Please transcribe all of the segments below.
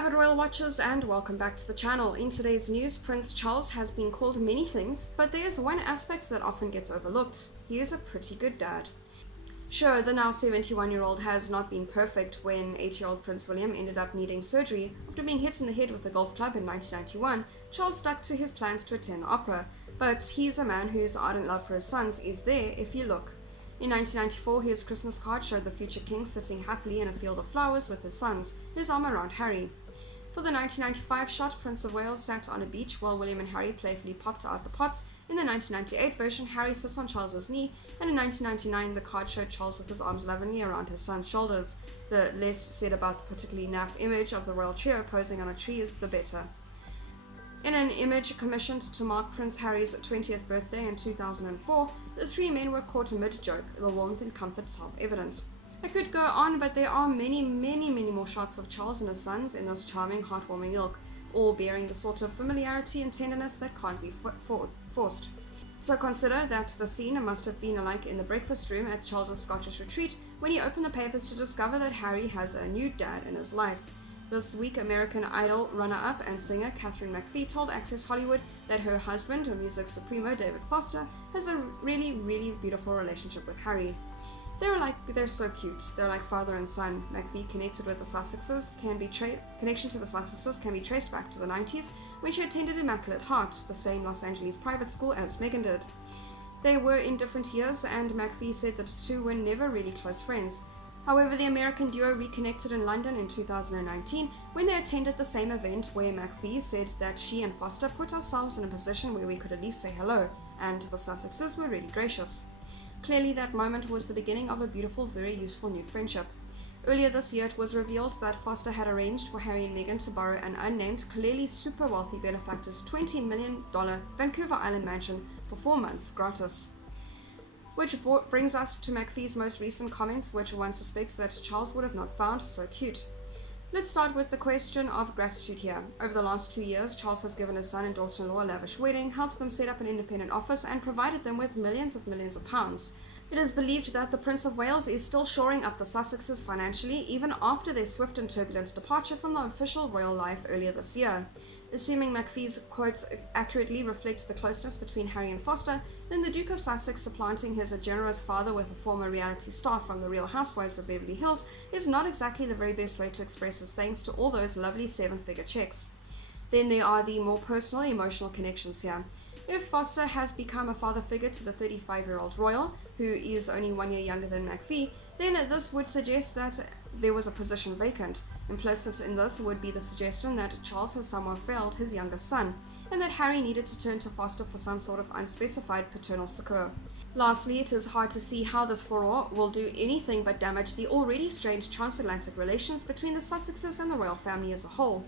avid royal watchers, and welcome back to the channel. In today's news, Prince Charles has been called many things, but there is one aspect that often gets overlooked. He is a pretty good dad. Sure, the now 71-year-old has not been perfect. When 8-year-old Prince William ended up needing surgery after being hit in the head with a golf club in 1991, Charles stuck to his plans to attend opera. But he's a man whose ardent love for his sons is there if you look. In 1994, his Christmas card showed the future king sitting happily in a field of flowers with his sons, his arm around Harry. For the 1995 shot, Prince of Wales sat on a beach while William and Harry playfully popped out the pots. In the 1998 version, Harry sits on Charles's knee, and in 1999, the card showed Charles with his arms lovingly around his son's shoulders. The less said about the particularly naff image of the royal trio posing on a tree is the better. In an image commissioned to mark Prince Harry's 20th birthday in 2004, the three men were caught mid-joke, the warmth and comfort self-evident. I could go on, but there are many more shots of Charles and his sons in this charming, heartwarming ilk, all bearing the sort of familiarity and tenderness that can't be forced. So consider that the scene must have been alike in the breakfast room at Charles's Scottish retreat when he opened the papers to discover that Harry has a new dad in his life. This week, American Idol runner-up and singer Katharine McPhee told Access Hollywood that her husband, her music supremo David Foster, has a really beautiful relationship with Harry. They're so cute. They're like father and son. McPhee connection to the Sussexes can be traced back to the 90s when she attended Immaculate Heart, the same Los Angeles private school as Meghan did. They were in different years, and McPhee said that the two were never really close friends. However, the American duo reconnected in London in 2019 when they attended the same event where McPhee said that she and Foster put ourselves in a position where we could at least say hello, and the Sussexes were really gracious. Clearly, that moment was the beginning of a beautiful, very useful new friendship. Earlier this year, it was revealed that Foster had arranged for Harry and Meghan to borrow an unnamed, clearly super wealthy benefactor's $20 million Vancouver Island mansion for 4 months gratis. Which brings us to McPhee's most recent comments, which one suspects that Charles would have not found so cute. Let's start with the question of gratitude here. Over the last 2 years, Charles has given his son and daughter-in-law a lavish wedding, helped them set up an independent office, and provided them with millions of pounds. It is believed that the Prince of Wales is still shoring up the Sussexes financially, even after their swift and turbulent departure from the official royal life earlier this year. Assuming McPhee's quotes accurately reflect the closeness between Harry and Foster, then the Duke of Sussex supplanting his generous father with a former reality star from the Real Housewives of Beverly Hills is not exactly the very best way to express his thanks to all those lovely 7-figure checks. Then there are the more personal, emotional connections here. If Foster has become a father figure to the 35-year-old royal, who is only 1 year younger than McPhee, then this would suggest that there was a position vacant. Implicit in this would be the suggestion that Charles has somehow failed his younger son, and that Harry needed to turn to Foster for some sort of unspecified paternal succor. Lastly, it is hard to see how this furore will do anything but damage the already strained transatlantic relations between the Sussexes and the royal family as a whole.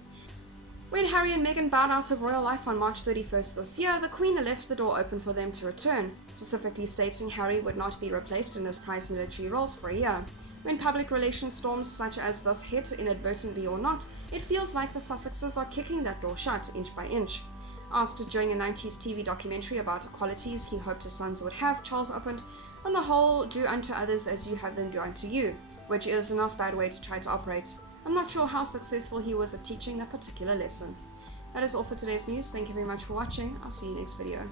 When Harry and Meghan bowed out of royal life on March 31st this year, the Queen left the door open for them to return, specifically stating Harry would not be replaced in his prized military roles for a year. When public relations storms such as this hit, inadvertently or not, it feels like the Sussexes are kicking that door shut inch by inch. Asked during a 90s TV documentary about qualities he hoped his sons would have, Charles opened, "On the whole, do unto others as you have them do unto you," which is a not bad way to try to operate. I'm not sure how successful he was at teaching that particular lesson. That is all for today's news. Thank you very much for watching. I'll see you next video.